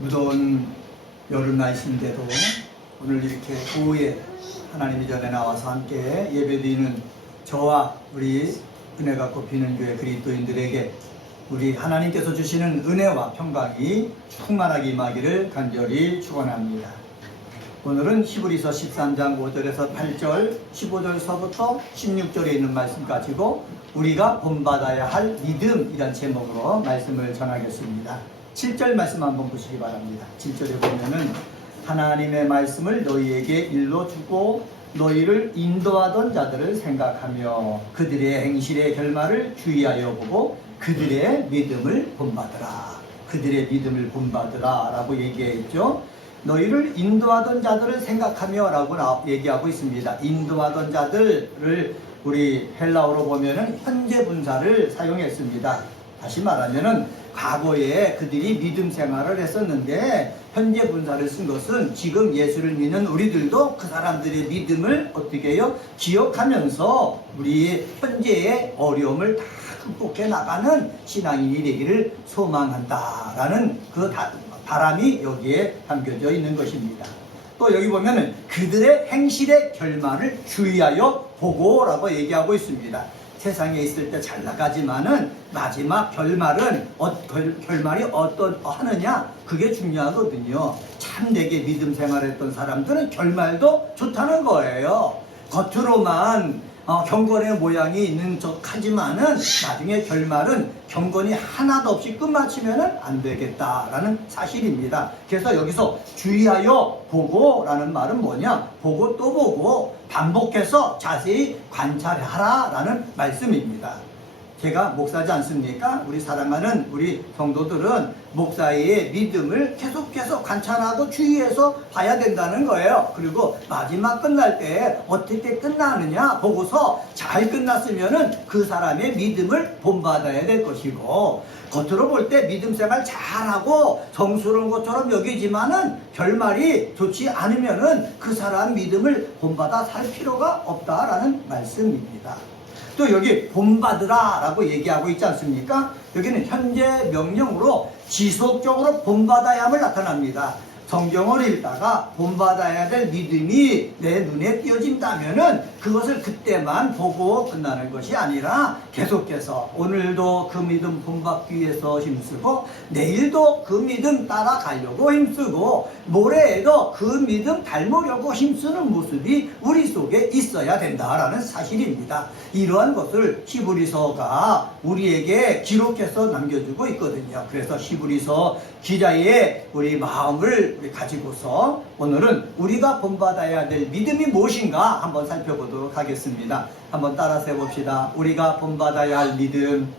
무더운 여름 날씨인데도 오늘 이렇게 오후에 하나님이 전에 나와서 함께 예배드리는 저와 우리 은혜가 꽃피는 교회 그리스도인들에게 우리 하나님께서 주시는 은혜와 평강이 충만하게 임하기를 간절히 축원합니다. 오늘은 히브리서 13장 5절에서 8절, 15절서부터 16절에 있는 말씀 가지고 우리가 본받아야 할 믿음이란 제목으로 말씀을 전하겠습니다. 7절 말씀 한번 보시기 바랍니다. 7절에 보면은 하나님의 말씀을 너희에게 일러주고 너희를 인도하던 자들을 생각하며 그들의 행실의 결말을 주의하여 보고 그들의 믿음을 본받으라. 그들의 믿음을 본받으라 라고 얘기했죠. 너희를 인도하던 자들을 생각하며 라고 얘기하고 있습니다. 인도하던 자들을 우리 헬라어로 보면은 현재 분사를 사용했습니다. 다시 말하면은 과거에 그들이 믿음 생활을 했었는데 현재 분사를 쓴 것은 지금 예수를 믿는 우리들도 그 사람들의 믿음을 어떻게 해요? 기억하면서 우리의 현재의 어려움을 다 극복해 나가는 신앙인이 되기를 소망한다라는 그 바람이 여기에 담겨져 있는 것입니다. 또 여기 보면은 그들의 행실의 결말을 주의하여 보고라고 얘기하고 있습니다. 세상에 있을 때 잘 나가지만은 마지막 결말은 결말이 하느냐 그게 중요하거든요. 참되게 믿음 생활했던 사람들은 결말도 좋다는 거예요. 겉으로만 경건의 모양이 있는 척하지만은 나중에 결말은 경건이 하나도 없이 끝마치면은 안 되겠다라는 사실입니다. 그래서 여기서 주의하여 보고라는 말은 뭐냐? 보고 또 보고 반복해서 자세히 관찰하라라는 말씀입니다. 제가 목사지 않습니까? 우리 사랑하는 우리 성도들은 목사의 믿음을 계속해서 관찰하고 주의해서 봐야 된다는 거예요. 그리고 마지막 끝날 때 어떻게 끝나느냐 보고서 잘 끝났으면은 그 사람의 믿음을 본받아야 될 것이고, 겉으로 볼 때 믿음 생활 잘하고 성스러운 것처럼 여기지만은 결말이 좋지 않으면은 그 사람 믿음을 본받아 살 필요가 없다라는 말씀입니다. 또 여기 본받으라 라고 얘기하고 있지 않습니까? 여기는 현재 명령으로 지속적으로 본받아야 함을 나타납니다. 성경을 읽다가 본받아야 될 믿음이 내 눈에 띄어진다면은 그것을 그때만 보고 끝나는 것이 아니라 계속해서 오늘도 그 믿음 본받기 위해서 힘쓰고 내일도 그 믿음 따라가려고 힘쓰고 모레에도 그 믿음 닮으려고 힘쓰는 모습이 우리 속에 있어야 된다라는 사실입니다. 이러한 것을 히브리서가 우리에게 기록해서 남겨주고 있거든요. 그래서 히브리서 기자의 우리 마음을 가지고서 오늘은 우리가 본받아야 될 믿음이 무엇인가 한번 살펴보도록 하겠습니다. 한번 따라서 해봅시다. 우리가 본받아야 할 믿음.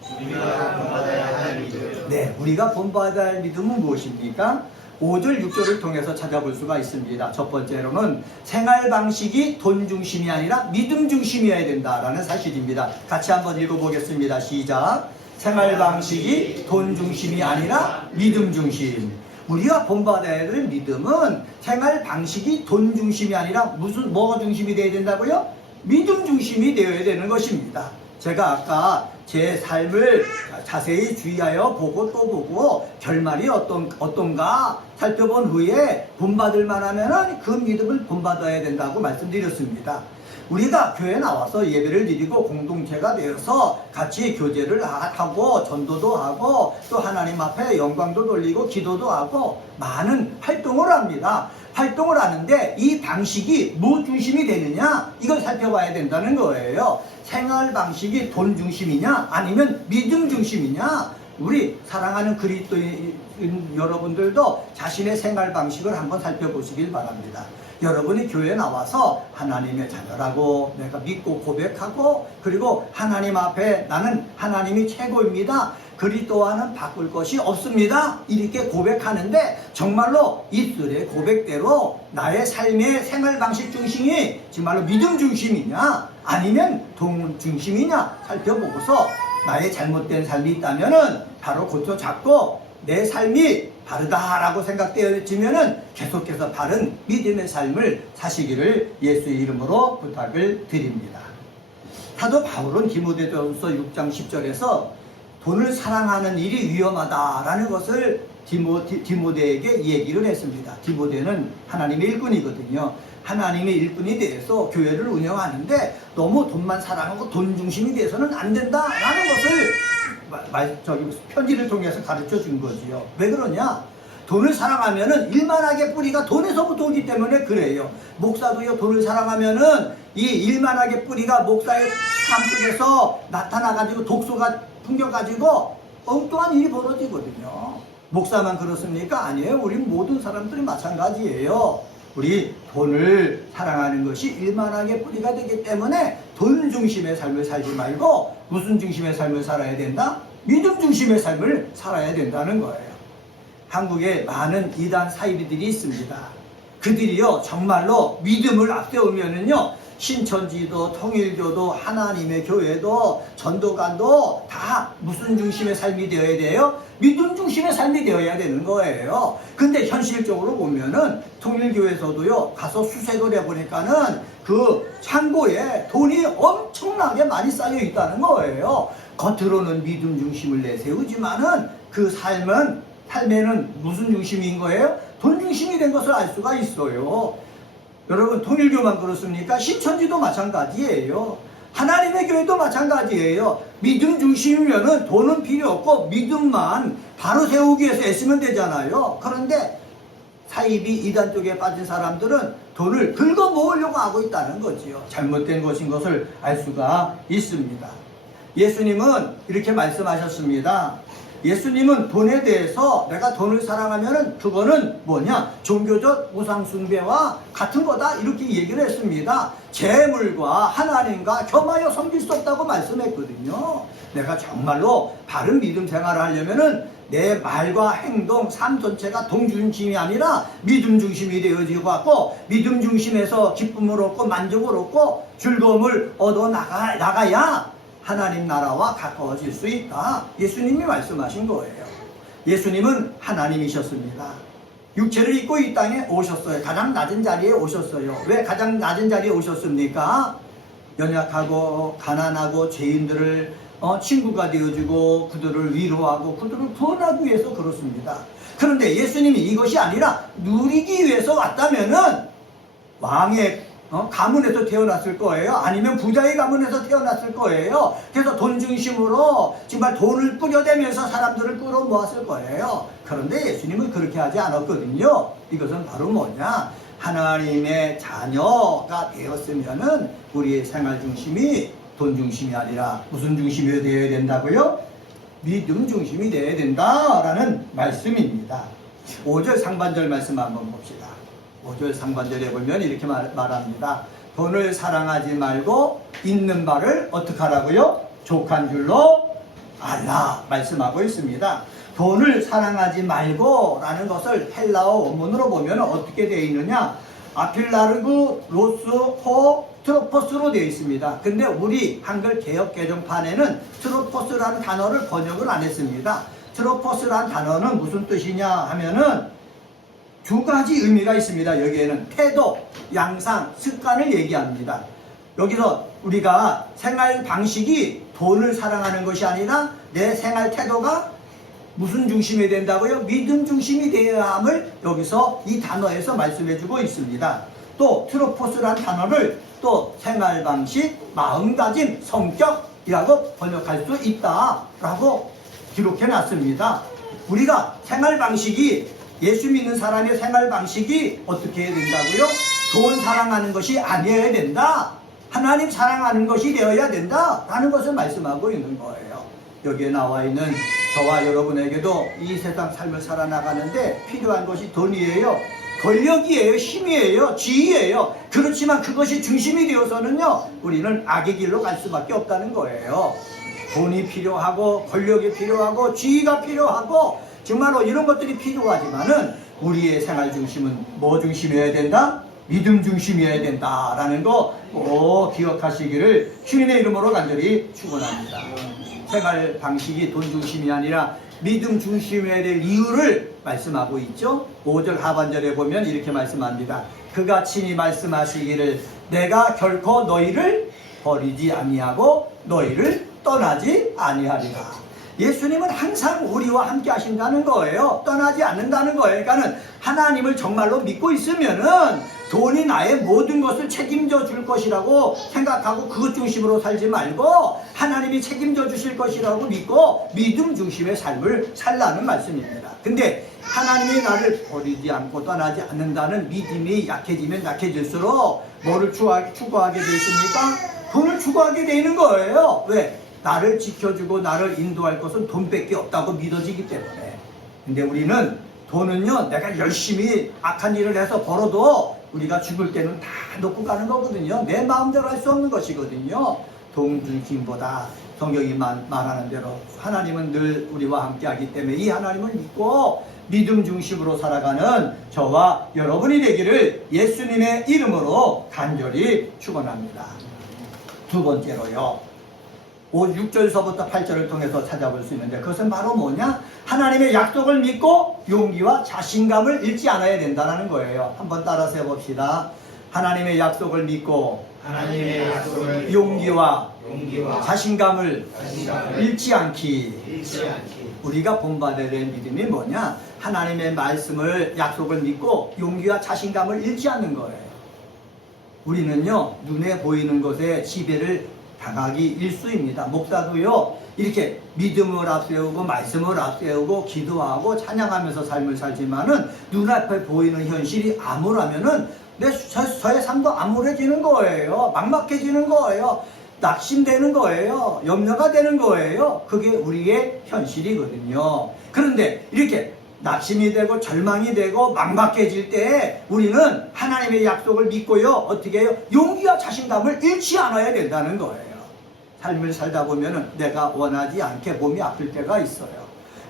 네, 우리가 본받아야 할 믿음은 무엇입니까? 5절, 6절을 통해서 찾아볼 수가 있습니다. 첫 번째로는 생활 방식이 돈 중심이 아니라 믿음 중심이어야 된다라는 사실입니다. 같이 한번 읽어보겠습니다. 시작. 생활 방식이 돈 중심이 아니라 믿음 중심. 우리가 본받아야 될 믿음은 생활 방식이 돈 중심이 아니라 뭐가 중심이 되어야 된다고요? 믿음 중심이 되어야 되는 것입니다. 제가 아까 제 삶을 자세히 주의하여 보고 또 보고 결말이 어떤가 살펴본 후에 본받을 만하면 그 믿음을 본받아야 된다고 말씀드렸습니다. 우리가 교회에 나와서 예배를 드리고 공동체가 되어서 같이 교제를 하고 전도도 하고 또 하나님 앞에 영광도 돌리고 기도도 하고 많은 활동을 합니다. 활동을 하는데 이 방식이 뭐 중심이 되느냐 이걸 살펴봐야 된다는 거예요. 생활 방식이 돈 중심이냐 아니면 믿음 중심이냐. 우리 사랑하는 그리스도인 여러분들도 자신의 생활 방식을 한번 살펴보시길 바랍니다. 여러분이 교회에 나와서 하나님의 자녀라고 내가 믿고 고백하고 그리고 하나님 앞에 나는 하나님이 최고입니다. 그리스도와는 바꿀 것이 없습니다. 이렇게 고백하는데 정말로 입술의 고백대로 나의 삶의 생활 방식 중심이 정말로 믿음 중심이냐 아니면 돈 중심이냐 살펴보고서 나의 잘못된 삶이 있다면은 바로 고쳐 잡고 내 삶이 바르다라고 생각되어지면은 계속해서 바른 믿음의 삶을 사시기를 예수의 이름으로 부탁을 드립니다. 사도 바울은 디모데전서 6장 10절에서 돈을 사랑하는 일이 위험하다라는 것을 디모데에게 얘기를 했습니다. 디모데는 하나님의 일꾼이거든요. 하나님의 일꾼이 돼서 교회를 운영하는데 너무 돈만 사랑하고 돈 중심이 돼서는 안 된다라는 것을 편지를 통해서 가르쳐 준 거지요. 왜 그러냐? 돈을 사랑하면은 일만하게 뿌리가 돈에서부터 오기 때문에 그래요. 목사도요, 돈을 사랑하면은 이 일만하게 뿌리가 목사의 삶 속에서 나타나가지고 독소가 풍겨가지고 엉뚱한 일이 벌어지거든요. 목사만 그렇습니까? 아니에요. 우리 모든 사람들이 마찬가지예요. 우리 돈을 사랑하는 것이 일만하게 뿌리가 되기 때문에 돈 중심의 삶을 살지 말고 무슨 중심의 삶을 살아야 된다? 믿음 중심의 삶을 살아야 된다는 거예요. 한국에 많은 이단 사이비들이 있습니다. 그들이요, 정말로 믿음을 앞세우면은요, 신천지도 통일교도 하나님의 교회도 전도관도 다 무슨 중심의 삶이 되어야 돼요? 믿음 중심의 삶이 되어야 되는 거예요. 근데 현실적으로 보면은 통일교에서도요, 가서 수색을 해보니까는 그 창고에 돈이 엄청나게 많이 쌓여 있다는 거예요. 겉으로는 믿음 중심을 내세우지만은 그 삶에는 무슨 중심인 거예요? 돈 중심이 된 것을 알 수가 있어요. 여러분, 통일교만 그렇습니까? 신천지도 마찬가지예요. 하나님의 교회도 마찬가지예요. 믿음 중심이면은 돈은 필요 없고 믿음만 바로 세우기 위해서 애쓰면 되잖아요. 그런데 사이비 이단 쪽에 빠진 사람들은 돈을 긁어 모으려고 하고 있다는 거지요. 잘못된 것인 것을 알 수가 있습니다. 예수님은 이렇게 말씀하셨습니다. 예수님은 돈에 대해서 내가 돈을 사랑하면은 그거는 뭐냐? 종교적 우상숭배와 같은 거다. 이렇게 얘기를 했습니다. 재물과 하나님과 겸하여 섬길 수 없다고 말씀했거든요. 내가 정말로 바른 믿음 생활을 하려면은 내 말과 행동, 삶 전체가 돈 중심이 아니라 믿음 중심이 되어지고 갖고 믿음 중심에서 기쁨을 얻고 만족을 얻고 즐거움을 얻어 나가야 하나님 나라와 가까워질 수 있다. 예수님이 말씀하신 거예요. 예수님은 하나님이셨습니다. 육체를 입고 이 땅에 오셨어요. 가장 낮은 자리에 오셨어요. 왜 가장 낮은 자리에 오셨습니까? 연약하고 가난하고 죄인들을 친구가 되어주고 그들을 위로하고 그들을 구원하기 위해서 그렇습니다. 그런데 예수님이 이것이 아니라 누리기 위해서 왔다면은 왕의 가문에서 태어났을 거예요. 아니면 부자의 가문에서 태어났을 거예요. 그래서 돈 중심으로 정말 돈을 뿌려대면서 사람들을 끌어모았을 거예요. 그런데 예수님은 그렇게 하지 않았거든요. 이것은 바로 뭐냐? 하나님의 자녀가 되었으면은 우리의 생활 중심이 돈 중심이 아니라 무슨 중심이 되어야 된다고요? 믿음 중심이 되어야 된다라는 말씀입니다. 5절 상반절 말씀 한번 봅시다. 5절 상반절에 보면 이렇게 말합니다. 돈을 사랑하지 말고 있는 바를 어떻게 하라고요? 족한 줄로 알라 말씀하고 있습니다. 돈을 사랑하지 말고 라는 것을 헬라어 원문으로 보면 어떻게 되어 있느냐? 아필라르그 로스호 트로포스로 되어 있습니다. 근데 우리 한글 개역 개정판에는 트로포스라는 단어를 번역을 안 했습니다. 트로포스라는 단어는 무슨 뜻이냐 하면은 두 가지 의미가 있습니다. 여기에는 태도, 양상, 습관을 얘기합니다. 여기서 우리가 생활 방식이 돈을 사랑하는 것이 아니라 내 생활 태도가 무슨 중심이 된다고요? 믿음 중심이 되어야 함을 여기서 이 단어에서 말씀해주고 있습니다. 또 트로포스라는 단어를 또 생활 방식, 마음가짐, 성격이라고 번역할 수 있다라고 기록해 놨습니다. 우리가 생활 방식이 예수 믿는 사람의 생활 방식이 어떻게 해야 된다고요? 돈 사랑하는 것이 아니어야 된다. 하나님 사랑하는 것이 되어야 된다. 라는 것을 말씀하고 있는 거예요. 여기에 나와 있는 저와 여러분에게도 이 세상 삶을 살아나가는데 필요한 것이 돈이에요. 권력이에요. 힘이에요. 지위예요. 그렇지만 그것이 중심이 되어서는요, 우리는 악의 길로 갈 수밖에 없다는 거예요. 돈이 필요하고 권력이 필요하고 지위가 필요하고 정말로 이런 것들이 필요하지만은 우리의 생활 중심은 뭐 중심이어야 된다? 믿음 중심이어야 된다라는 거 꼭 기억하시기를 주님의 이름으로 간절히 축원합니다. 생활 방식이 돈 중심이 아니라 믿음 중심이어야 될 이유를 말씀하고 있죠. 5절 하반절에 보면 이렇게 말씀합니다. 그가 친히 말씀하시기를 내가 결코 너희를 버리지 아니하고 너희를 떠나지 아니하리라. 예수님은 항상 우리와 함께 하신다는 거예요. 떠나지 않는다는 거예요. 그러니까는 하나님을 정말로 믿고 있으면은 돈이 나의 모든 것을 책임져 줄 것이라고 생각하고 그것 중심으로 살지 말고 하나님이 책임져 주실 것이라고 믿고 믿음 중심의 삶을 살라는 말씀입니다. 근데 하나님이 나를 버리지 않고 떠나지 않는다는 믿음이 약해지면 약해질수록 뭐를 추구하게 돼 있습니까? 돈을 추구하게 되는 거예요. 왜? 나를 지켜주고 나를 인도할 것은 돈밖에 없다고 믿어지기 때문에. 근데 우리는 돈은요, 내가 열심히 악한 일을 해서 벌어도 우리가 죽을 때는 다 놓고 가는 거거든요. 내 마음대로 할 수 없는 것이거든요. 돈 중심보다 성경이 말하는 대로 하나님은 늘 우리와 함께 하기 때문에 이 하나님을 믿고 믿음 중심으로 살아가는 저와 여러분이 되기를 예수님의 이름으로 간절히 축원합니다. 두 번째로요, 6절서부터 8절을 통해서 찾아볼 수 있는데 그것은 바로 뭐냐? 하나님의 약속을 믿고 용기와 자신감을 잃지 않아야 된다는 거예요. 한번 따라서 해봅시다. 하나님의 약속을 믿고 용기와 자신감을 잃지 않기. 우리가 본받아야 될 믿음이 뭐냐? 하나님의 말씀을 약속을 믿고 용기와 자신감을 잃지 않는 거예요. 우리는요, 눈에 보이는 것에 지배를 당하기 일쑤입니다. 목사도요, 이렇게 믿음을 앞세우고 말씀을 앞세우고 기도하고 찬양하면서 삶을 살지만은 눈앞에 보이는 현실이 암울하면은 저의 삶도 암울해지는 거예요. 막막해지는 거예요. 낙심되는 거예요. 염려가 되는 거예요. 그게 우리의 현실이거든요. 그런데 이렇게 낙심이 되고 절망이 되고 막막해질 때 우리는 하나님의 약속을 믿고요, 어떻게 해요? 용기와 자신감을 잃지 않아야 된다는 거예요. 삶을 살다 보면은 내가 원하지 않게 몸이 아플 때가 있어요.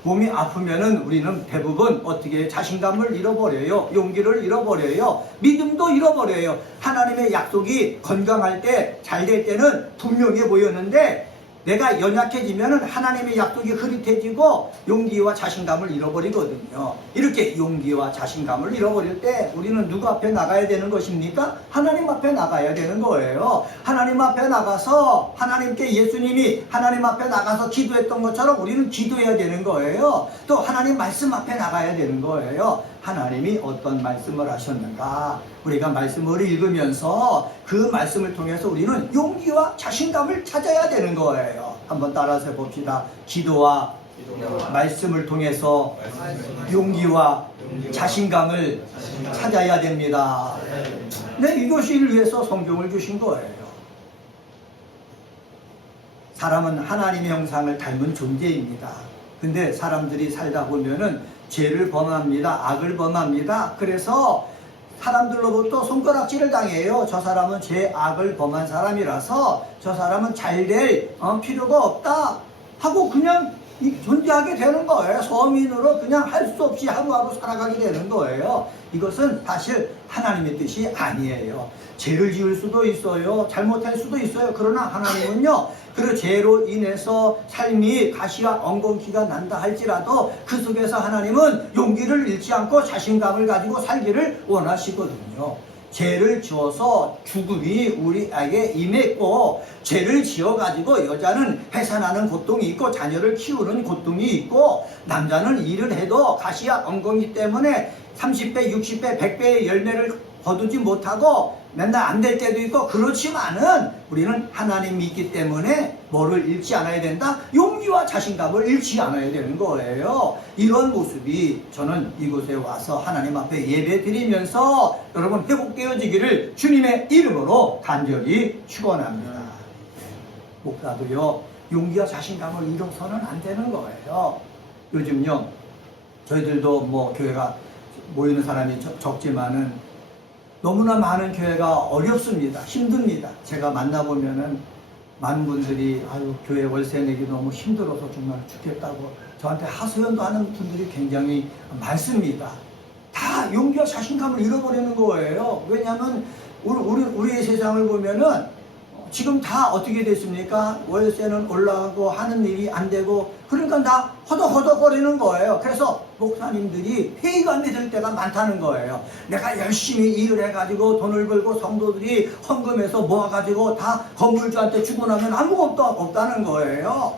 몸이 아프면은 우리는 대부분 어떻게 해요? 자신감을 잃어버려요. 용기를 잃어버려요. 믿음도 잃어버려요. 하나님의 약속이 건강할 때, 잘 될 때는 분명해 보였는데 내가 연약해지면은 하나님의 약속이 흐릿해지고 용기와 자신감을 잃어버리거든요. 이렇게 용기와 자신감을 잃어버릴 때 우리는 누구 앞에 나가야 되는 것입니까? 하나님 앞에 나가야 되는 거예요. 하나님 앞에 나가서 하나님께 예수님이 하나님 앞에 나가서 기도했던 것처럼 우리는 기도해야 되는 거예요. 또 하나님 말씀 앞에 나가야 되는 거예요. 하나님이 어떤 말씀을 하셨는가? 우리가 말씀을 읽으면서 그 말씀을 통해서 우리는 용기와 자신감을 찾아야 되는 거예요. 한번 따라서 해봅시다. 기도와 말씀을 통해서 용기와 자신감을 찾아야 됩니다. 네, 이것을 위해서 성경을 주신 거예요. 사람은 하나님의 형상을 닮은 존재입니다. 근데 사람들이 살다 보면은 죄를 범합니다. 악을 범합니다. 그래서 사람들로부터 손가락질을 당해요. 저 사람은 죄악을 범한 사람이라서 저 사람은 잘 될 필요가 없다 하고 그냥 존재하게 되는 거예요. 서민으로 그냥 할 수 없이 하루하루 살아가게 되는 거예요. 이것은 사실 하나님의 뜻이 아니에요. 죄를 지을 수도 있어요. 잘못할 수도 있어요. 그러나 하나님은요, 그 죄로 인해서 삶이 가시와 엉겅퀴가 난다 할지라도 그 속에서 하나님은 용기를 잃지 않고 자신감을 가지고 살기를 원하시거든요. 죄를 지어서 죽음이 우리에게 임했고, 죄를 지어가지고 여자는 해산하는 고통이 있고 자녀를 키우는 고통이 있고, 남자는 일을 해도 가시와 엉겅퀴 때문에 30배, 60배, 100배의 열매를 거두지 못하고 맨날 안 될 때도 있고, 그렇지만은 우리는 하나님 믿기 때문에 뭐를 잃지 않아야 된다? 용기와 자신감을 잃지 않아야 되는 거예요. 이런 모습이 저는 이곳에 와서 하나님 앞에 예배 드리면서 여러분 회복되어지기를 주님의 이름으로 간절히 축원합니다. 목사도요, 용기와 자신감을 잃어서는 안 되는 거예요. 요즘요, 저희들도 뭐 교회가 모이는 사람이 적지만은 너무나 많은 교회가 어렵습니다. 힘듭니다. 제가 만나보면은 많은 분들이 아유, 교회 월세 내기 너무 힘들어서 정말 죽겠다고 저한테 하소연도 하는 분들이 굉장히 많습니다. 다 용기와 자신감을 잃어버리는 거예요. 왜냐하면 우리의 세상을 보면은 지금 다 어떻게 됐습니까? 월세는 올라가고 하는 일이 안 되고, 그러니까 다 허덕허덕거리는 거예요. 그래서 목사님들이 회의감이 들 때가 많다는 거예요. 내가 열심히 일을 해가지고 돈을 벌고 성도들이 헌금해서 모아가지고 다 건물주한테 주고 나면 아무것도 없다는 거예요.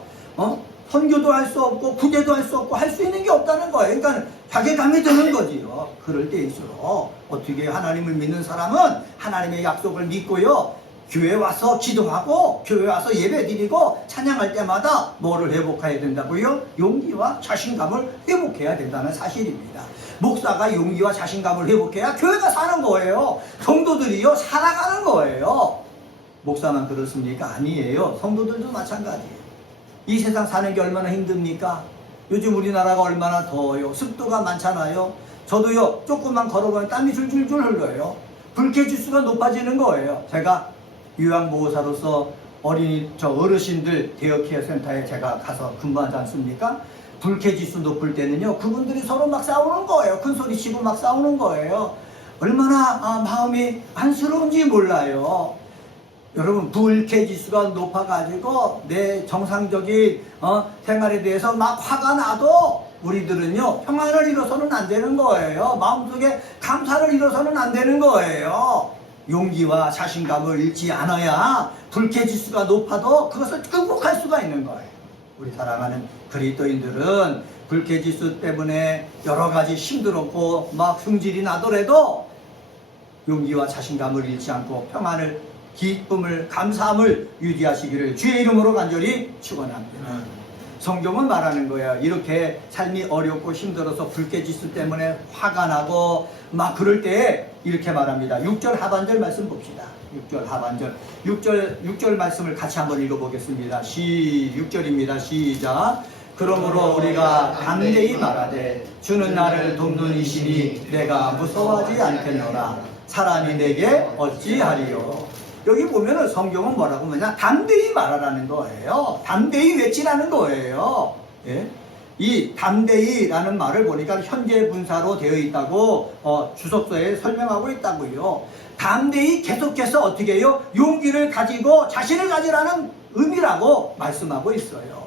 선교도 할 수 없고 구제도 할 수 없고 할 수 있는 게 없다는 거예요. 그러니까 자괴감이 드는 거지요. 그럴 때일수록 어떻게 하나님을 믿는 사람은 하나님의 약속을 믿고요. 교회 와서 기도하고 교회 와서 예배 드리고 찬양할 때마다 뭐를 회복해야 된다고요? 용기와 자신감을 회복해야 된다는 사실입니다. 목사가 용기와 자신감을 회복해야 교회가 사는 거예요. 성도들이요 살아가는 거예요. 목사만 그렇습니까? 아니에요. 성도들도 마찬가지예요. 이 세상 사는 게 얼마나 힘듭니까? 요즘 우리나라가 얼마나 더워요. 습도가 많잖아요. 저도요 조금만 걸어보면 땀이 줄줄줄 흘러요. 불쾌지수가 높아지는 거예요. 제가 요양보호사로서 어르신들 데어케어 센터에 제가 가서 근무하지 않습니까? 불쾌지수 높을 때는요 그분들이 서로 막 싸우는 거예요. 큰 소리 치고 막 싸우는 거예요. 얼마나 마음이 안쓰러운지 몰라요. 여러분 불쾌지수가 높아가지고 내 정상적인 생활에 대해서 막 화가 나도 우리들은요 평안을 잃어서는 안 되는 거예요. 마음속에 감사를 잃어서는 안 되는 거예요. 용기와 자신감을 잃지 않아야 불쾌지수가 높아도 그것을 극복할 수가 있는 거예요. 우리 사랑하는 그리스도인들은 불쾌지수 때문에 여러 가지 힘들었고 막 승질이 나더라도 용기와 자신감을 잃지 않고 평안을, 기쁨을, 감사함을 유지하시기를 주의 이름으로 간절히 축원합니다. 성경은 말하는 거예요. 이렇게 삶이 어렵고 힘들어서 불쾌지수 때문에 화가 나고 막 그럴 때 이렇게 말합니다. 6절 하반절 말씀 봅시다. 6절 하반절 6절 말씀을 같이 한번 읽어보겠습니다. 6절입니다. 시작. 그러므로 우리가 담대히 말하되 주는 나를 돕는 이시니 내가 무서워하지 않겠노라. 사람이 내게 어찌하리요. 여기 보면은 성경은 뭐라고 하냐? 담대히 말하라는 거예요. 담대히 외치라는 거예요. 예? 이 담대히라는 말을 보니까 현재 분사로 되어 있다고 주석서에 설명하고 있다고요. 담대히 계속해서 어떻게 해요? 용기를 가지고 자신을 가지라는 의미라고 말씀하고 있어요.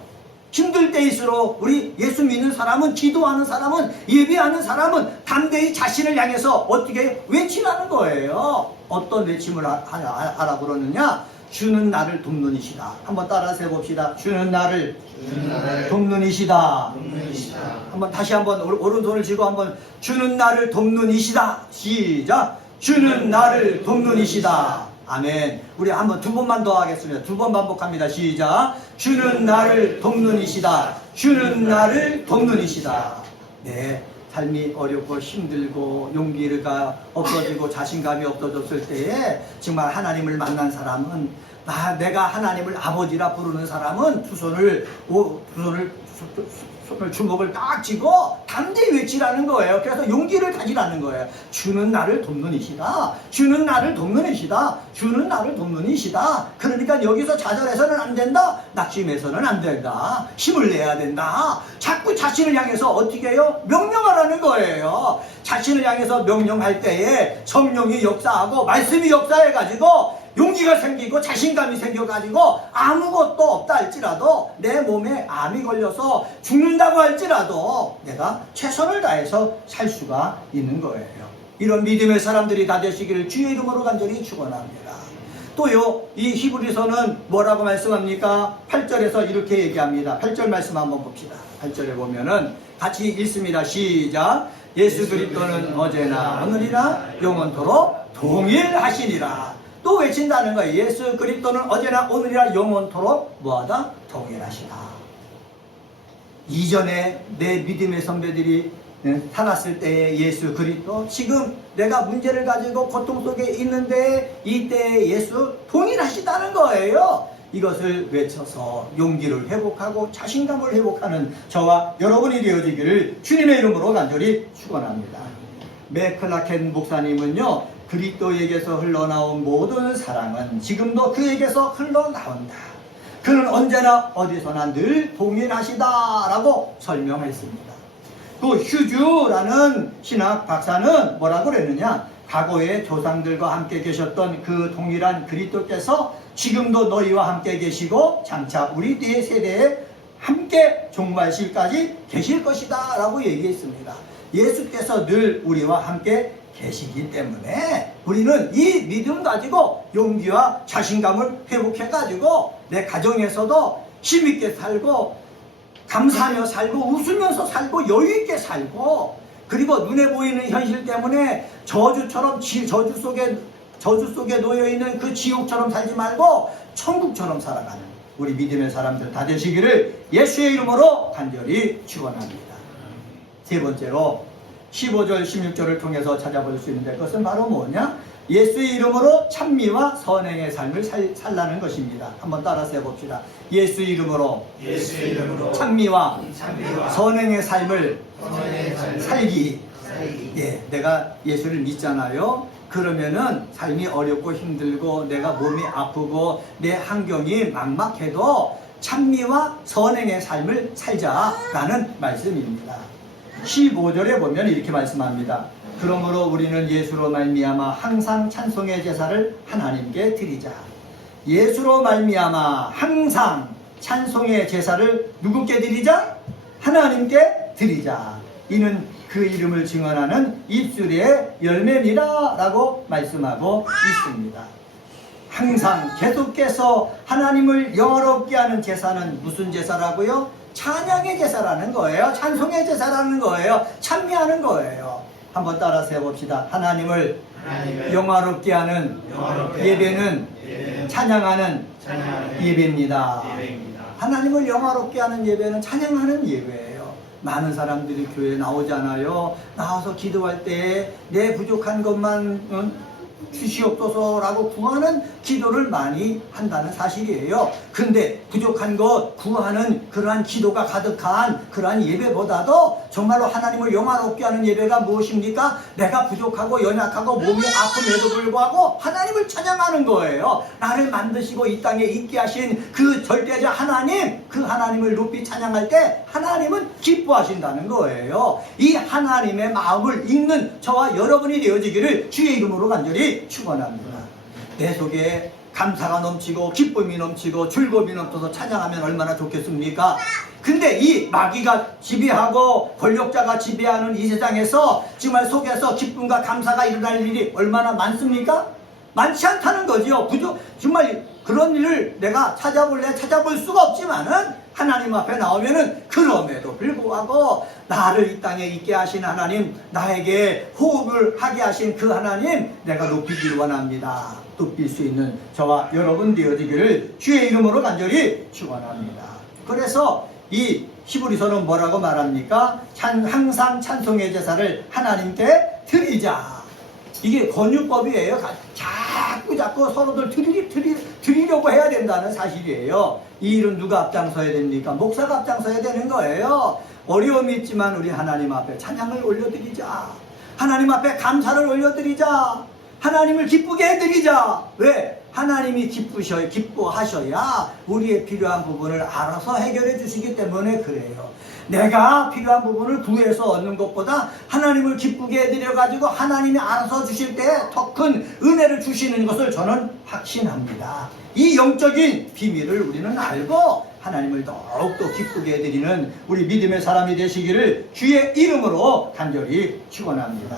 힘들 때일수록 우리 예수 믿는 사람은, 기도하는 사람은, 예배하는 사람은 담대히 자신을 향해서 어떻게 외치라는 거예요. 어떤 외침을 하라 그러느냐? 주는 나를 돕는 이시다. 한번 따라서 해봅시다. 주는 나를 돕는 이시다. 한번 다시 한번 오른손을 쥐고 한번 주는 나를 돕는 이시다. 시작. 주는 나를 돕는 이시다. 아멘. 우리 한번 두 번만 더 하겠습니다. 두 번 반복합니다. 시작. 주는 나를 돕는 이시다. 주는 나를 돕는 이시다. 네. 삶이 어렵고 힘들고 용기가 없어지고 자신감이 없어졌을 때에 정말 하나님을 만난 사람은, 내가 하나님을 아버지라 부르는 사람은 두 손을 주먹을 딱 쥐고 담대히 외치라는 거예요. 그래서 용기를 가지라는 거예요. 주는 나를 돕는 이시다. 주는 나를 돕는 이시다. 주는 나를 돕는 이시다. 그러니까 여기서 좌절해서는 안 된다. 낙심해서는 안 된다. 힘을 내야 된다. 자꾸 자신을 향해서 어떻게 해요? 명령하라는 거예요. 자신을 향해서 명령할 때에 성령이 역사하고 말씀이 역사해가지고 용기가 생기고 자신감이 생겨가지고 아무것도 없다 할지라도 내 몸에 암이 걸려서 죽는다고 할지라도 내가 최선을 다해서 살 수가 있는 거예요. 이런 믿음의 사람들이 다 되시기를 주의 이름으로 간절히 축원합니다. 또요, 이 히브리서는 뭐라고 말씀합니까? 8절에서 이렇게 얘기합니다. 8절 말씀 한번 봅시다. 8절에 보면은 같이 읽습니다. 시작. 예수 그리스도는 어제나 오늘이나 영원토록 동일하시니라. 또 외친다는 거예요. 예수 그리스도는 어제나 오늘이나 영원토록 뭐하다? 동일하시다. 이전에 내 믿음의 선배들이 살았을 때의 예수 그리스도, 지금 내가 문제를 가지고 고통 속에 있는데 이때의 예수 동일하시다는 거예요. 이것을 외쳐서 용기를 회복하고 자신감을 회복하는 저와 여러분이 되어지기를 주님의 이름으로 간절히 축원합니다. 맥클라켄 목사님은요, 그리스도에게서 흘러나온 모든 사랑은 지금도 그에게서 흘러나온다. 그는 언제나 어디서나 늘 동일하시다 라고 설명했습니다. 또 휴즈라는 신학 박사는 뭐라고 그랬느냐? 과거의 조상들과 함께 계셨던 그 동일한 그리스도께서 지금도 너희와 함께 계시고 장차 우리 뒤의 세대에 함께 종말실까지 계실 것이다 라고 얘기했습니다. 예수께서 늘 우리와 함께 계시기 때문에 우리는 이 믿음 가지고 용기와 자신감을 회복해 가지고 내 가정에서도 힘있게 살고 감사하며 살고 웃으면서 살고 여유있게 살고, 그리고 눈에 보이는 현실 때문에 저주처럼 저주 속에 놓여있는 그 지옥처럼 살지 말고 천국처럼 살아가는 우리 믿음의 사람들 다 되시기를 예수의 이름으로 간절히 축원합니다. 세 번째로 15절 16절을 통해서 찾아볼 수 있는데, 그것은 바로 뭐냐? 예수의 이름으로 찬미와 선행의 삶을 살라는 것입니다. 한번 따라서 해봅시다. 예수의 이름으로 찬미와 선행의 삶을 살기. 예, 내가 예수를 믿잖아요. 그러면은 삶이 어렵고 힘들고 내가 몸이 아프고 내 환경이 막막해도 찬미와 선행의 삶을 살자라는 말씀입니다. 15절에 보면 이렇게 말씀합니다. 그러므로 우리는 예수로 말미암아 항상 찬송의 제사를 하나님께 드리자. 예수로 말미암아 항상 찬송의 제사를 누구께 드리자? 하나님께 드리자. 이는 그 이름을 증언하는 입술의 열매니라 라고 말씀하고 있습니다. 항상 계속해서 하나님을 영화롭게 하는 제사는 무슨 제사라고요? 찬양의 제사라는 거예요. 찬송의 제사라는 거예요. 찬미하는 거예요. 한번 따라서 해봅시다. 하나님을 영화롭게 하는 예배는 찬양하는 예배입니다. 하나님을 영화롭게 하는 예배는 찬양하는 예배예요. 많은 사람들이 교회에 나오잖아요. 나와서 기도할 때 내 부족한 것만 주시옵소서라고 구하는 기도를 많이 한다는 사실이에요. 근데 부족한 것 구하는 그러한 기도가 가득한 그러한 예배보다도 정말로 하나님을 영화롭게 하는 예배가 무엇입니까? 내가 부족하고 연약하고 몸이 아픔에도 불구하고 하나님을 찬양하는 거예요. 나를 만드시고 이 땅에 있게 하신 그 절대자 하나님, 그 하나님을 높이 찬양할 때 하나님은 기뻐하신다는 거예요. 이 하나님의 마음을 읽는 저와 여러분이 되어지기를 주의 이름으로 간절히 축원합니다. 내 속에 감사가 넘치고 기쁨이 넘치고 즐거움이 넘쳐서 찬양하면 얼마나 좋겠습니까? 근데 이 마귀가 지배하고 권력자가 지배하는 이 세상에서 정말 속에서 기쁨과 감사가 일어날 일이 얼마나 많습니까? 많지 않다는 거지요. 정말 그런 일을 내가 찾아볼 수가 없지만은 하나님 앞에 나오면은 그럼에도 불구하고 나를 이 땅에 있게 하신 하나님, 나에게 호흡을 하게 하신 그 하나님 내가 높이길 원합니다. 높일 수 있는 저와 여러분 되어지기를 주의 이름으로 간절히 축원합니다. 그래서 이 히브리서는 뭐라고 말합니까? 항상 찬송의 제사를 하나님께 드리자. 이게 권유법이에요. 자꾸 서로들 드리려고 해야 된다는 사실이에요. 이 일은 누가 앞장서야 됩니까? 목사가 앞장서야 되는 거예요. 어려움이 있지만 우리 하나님 앞에 찬양을 올려드리자. 하나님 앞에 감사를 올려드리자. 하나님을 기쁘게 해드리자. 왜? 하나님이 기뻐하셔야 우리의 필요한 부분을 알아서 해결해 주시기 때문에 그래요. 내가 필요한 부분을 구해서 얻는 것보다 하나님을 기쁘게 해드려가지고 하나님이 알아서 주실 때 더 큰 은혜를 주시는 것을 저는 확신합니다. 이 영적인 비밀을 우리는 알고 하나님을 더욱더 기쁘게 해드리는 우리 믿음의 사람이 되시기를 주의 이름으로 간절히 축원합니다.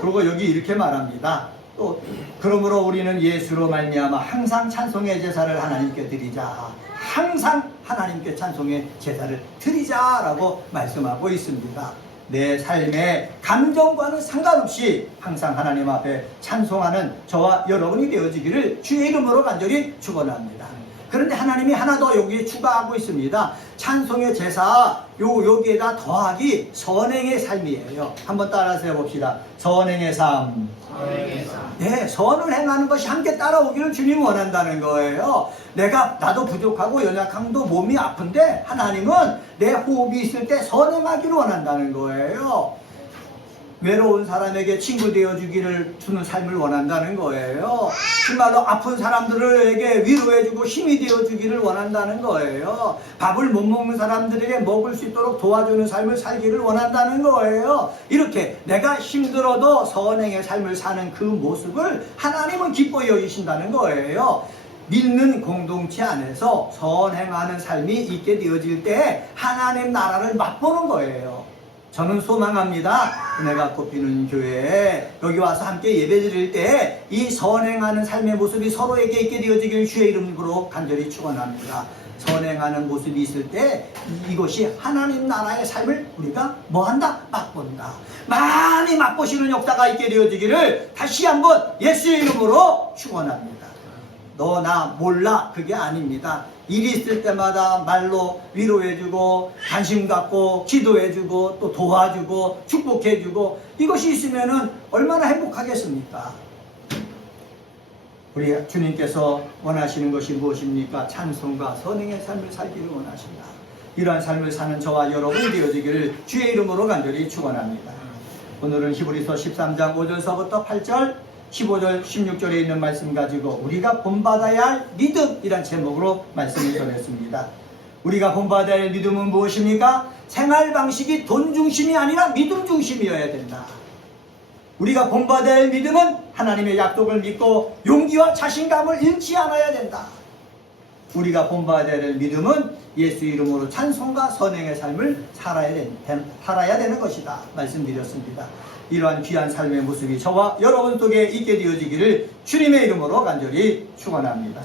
그리고 여기 이렇게 말합니다. 또 그러므로 우리는 예수로 말미암아 항상 찬송의 제사를 하나님께 드리자. 항상 하나님께 찬송의 제사를 드리자라고 말씀하고 있습니다. 내 삶의 감정과는 상관없이 항상 하나님 앞에 찬송하는 저와 여러분이 되어지기를 주의 이름으로 간절히 축원합니다. 그런데 하나님이 하나 더 여기에 추가하고 있습니다. 찬송의 제사 여기에다 더하기 선행의 삶이에요. 한번 따라서 해봅시다. 선행의 삶. 네, 선을 행하는 것이 함께 따라오기를 주님 원한다는 거예요. 나도 부족하고 연약함도 몸이 아픈데 하나님은 내 호흡이 있을 때 선행하기를 원한다는 거예요. 외로운 사람에게 친구 되어주기를 주는 삶을 원한다는 거예요. 정말로 아픈 사람들에게 위로해주고 힘이 되어주기를 원한다는 거예요. 밥을 못 먹는 사람들에게 먹을 수 있도록 도와주는 삶을 살기를 원한다는 거예요. 이렇게 내가 힘들어도 선행의 삶을 사는 그 모습을 하나님은 기뻐 여기신다는 거예요. 믿는 공동체 안에서 선행하는 삶이 있게 되어질 때 하나님 나라를 맛보는 거예요. 저는 소망합니다. 은혜가 꽃피는 교회에 여기 와서 함께 예배드릴 때 이 선행하는 삶의 모습이 서로에게 있게 되어지길 주의 이름으로 간절히 축원합니다. 선행하는 모습이 있을 때 이것이 하나님 나라의 삶을 우리가 뭐한다? 맛본다. 많이 맛보시는 역사가 있게 되어지기를 다시 한번 예수의 이름으로 축원합니다. 너 나 몰라 그게 아닙니다. 일이 있을 때마다 말로 위로해주고 관심 갖고 기도해주고 또 도와주고 축복해주고 이것이 있으면은 얼마나 행복하겠습니까? 우리 주님께서 원하시는 것이 무엇입니까? 찬송과 선행의 삶을 살기를 원하신다. 이러한 삶을 사는 저와 여러분이 되어지기를 주의 이름으로 간절히 축원합니다. 오늘은 히브리서 13장 5절서부터 8절 15절 16절에 있는 말씀 가지고 우리가 본받아야 할 믿음이란 제목으로 말씀을 전했습니다. 우리가 본받아야 할 믿음은 무엇입니까? 생활 방식이 돈 중심이 아니라 믿음 중심이어야 된다. 우리가 본받아야 할 믿음은 하나님의 약속을 믿고 용기와 자신감을 잃지 않아야 된다. 우리가 본받아야 할 믿음은 예수 이름으로 찬송과 선행의 삶을 살아야 되는 것이다. 말씀드렸습니다. 이러한 귀한 삶의 모습이 저와 여러분 속에 있게 되어지기를 주님의 이름으로 간절히 축원합니다.